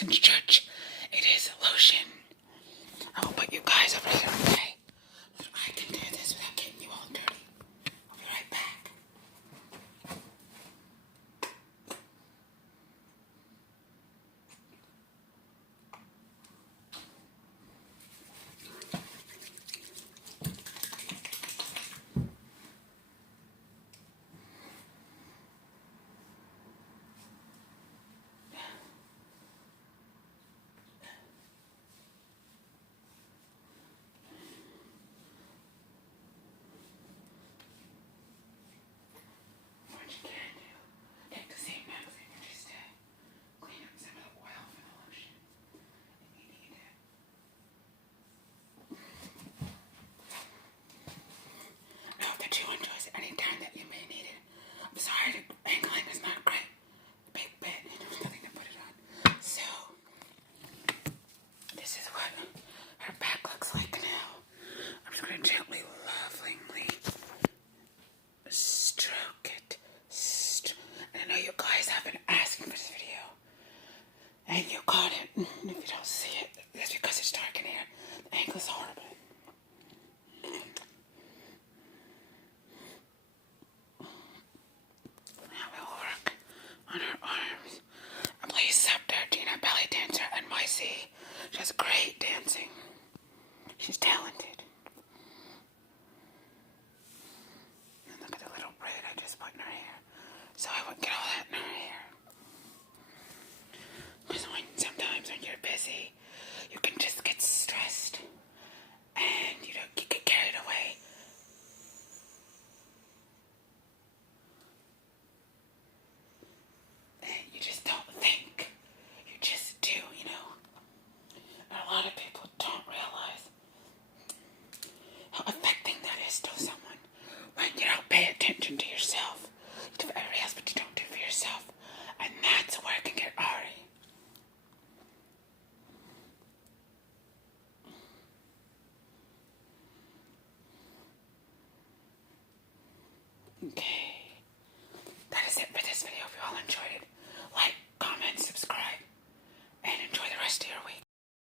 since church. It is lotion. I will put you guys over there, okay? So I can do this without getting you all dirty. I'll be right back. What you can do, take the same magazine and just clean up some of the oil from the lotion. If you need it. I hope that you enjoy it anytime that you may need it. I'm sorry, the angling is not great. Big bed, and there's nothing to put it on. So, this is what her back looks like now. I'm just going to gently, lovingly stroke it. And I know you guys have been asking for this video. And you got it. If you don't see it, that's because it's dark in here. The angle is horrible. Now we'll work on her arms. And please sub to Tina Belly Dancer NYC. She has great dancing. She's talented. And look at the little braid I just put in her hair. So I wouldn't get all that in her hair. Because sometimes when you're busy, you can just get stressed. And you get carried away. And you just don't think. You just do, you know. And a lot of people don't realize how affecting that is to someone when you don't pay attention to yourself. You do for everybody else, but you don't do for yourself. And that's where it can get hairy. Okay. That is it for this video. If you all enjoyed it,